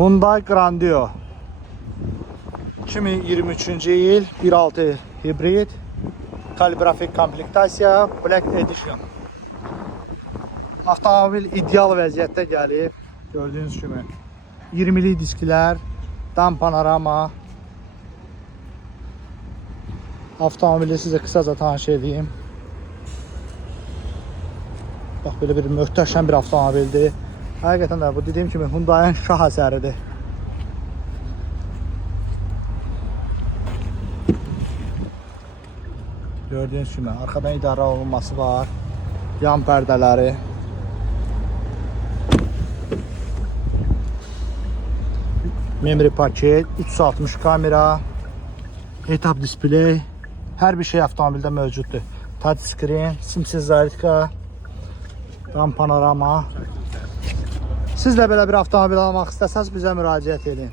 Hyundai Grandio 2023-cü il 1.6 hibrid kalibrafik komplektasiya Black Edition. Avtomobil ideal vəziyyətdə gəlib. Gördüyünüz kimi 20'li disklər, dam panorama. Avtomobili sizə qısaca tanış edeyim. Bax, belə bir möhtəşəm bir avtomobildir. Həqiqətən də bu dediyim kimi Hyundai'nin şah əsəridir. Gördüyünüz kimi arxadan idarə olunması var. Yan pərdələri. Memory paket, 360 kamera, etap display, hər bir şey avtomobildə mövcuddur. Touch screen, simsiz zaritka, dam panorama. Siz də belə bir avtomobil almaq istəsəniz bizə müraciət edin.